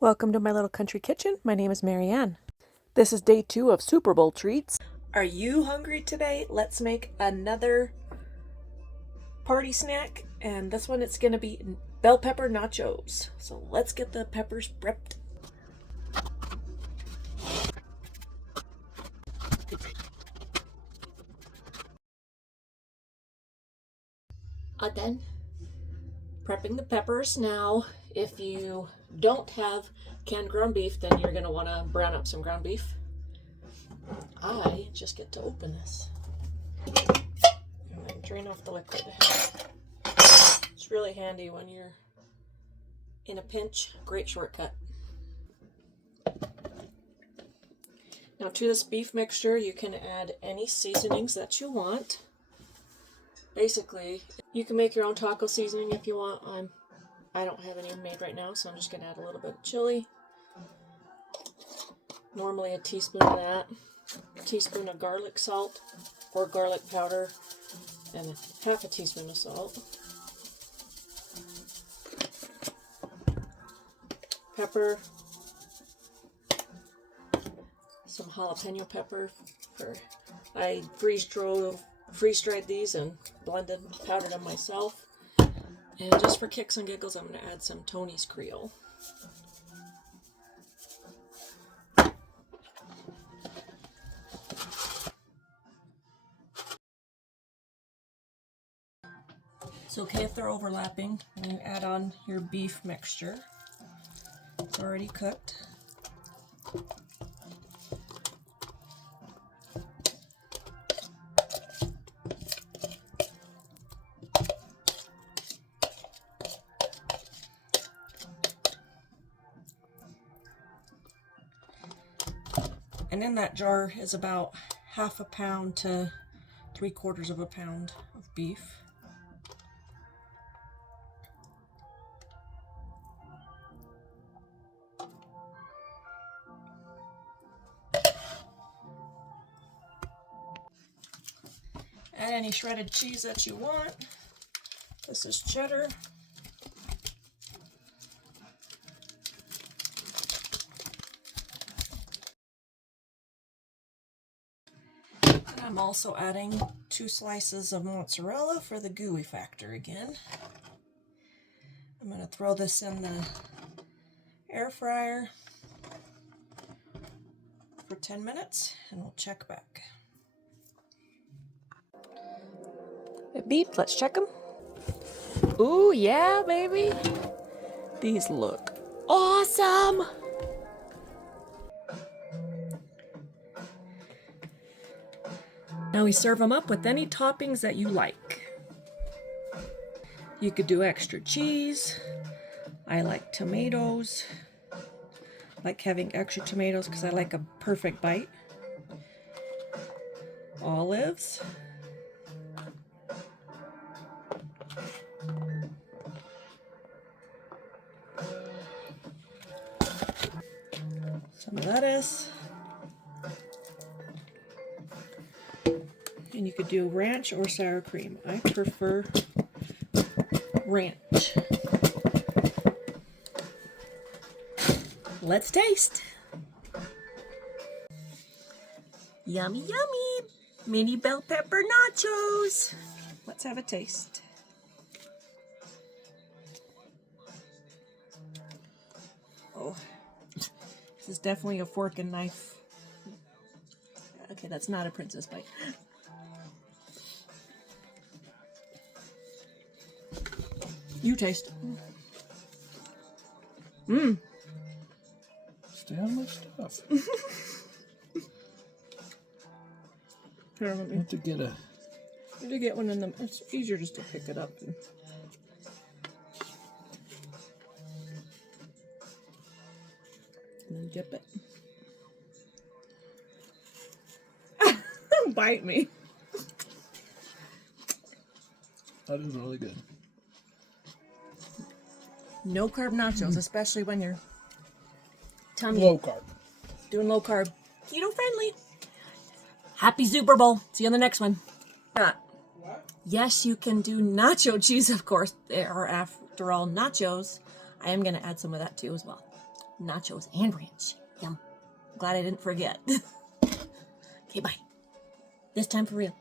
Welcome to my little country kitchen. My name is Marianne. This is day 2 of Super Bowl treats. Are you hungry today? Let's make another party snack, and this one it's going to be bell pepper nachos. So let's get the peppers prepped. Again, prepping the peppers. Now, if you don't have canned ground beef, then you're going to want to brown up some ground beef. I just get to open this and then drain off the liquid. It's really handy when you're in a pinch. Great shortcut. Now to this beef mixture, you can add any seasonings that you want. Basically, you can make your own taco seasoning if you want. I don't have any made right now, so I'm just going to add a little bit of chili. Normally a teaspoon of that. A teaspoon of garlic salt or garlic powder, and half a teaspoon of salt. Pepper. Some jalapeno pepper. I freeze-dried these and powdered them myself. And just for kicks and giggles, I'm going to add some Tony's Creole. It's okay if they're overlapping, and you add on your beef mixture. It's already cooked. And in that jar is about half a pound to 3/4 of a pound of beef. Add any shredded cheese that you want. This is cheddar. I'm also adding 2 slices of mozzarella for the gooey factor again. I'm going to throw this in the air fryer for 10 minutes and we'll check back. It beeped. Let's check them. Ooh, yeah, baby. These look awesome. Now we serve them up with any toppings that you like. You could do extra cheese. I like tomatoes. I like having extra tomatoes because I like a perfect bite. Olives. Some lettuce. And you could do ranch or sour cream. I prefer ranch. Let's taste. Yummy, yummy. Mini bell pepper nachos. Let's have a taste. Oh, this is definitely a fork and knife. Okay, that's not a princess bite. You taste. Mmm. Stay on my stuff. Here, let me. Want to get a. To get one in them. It's easier just to pick it up. And then dip it. Bite me. That is really good. No carb nachos, especially when you're tummy Low carb. doing low carb, keto friendly. Happy Super Bowl. See you on the next one. What? Yes, you can do nacho cheese, of course. They are, after all, nachos. I am going to add some of that too as well. nachos and ranch. Yum. Glad I didn't forget. Okay, bye. This time for real.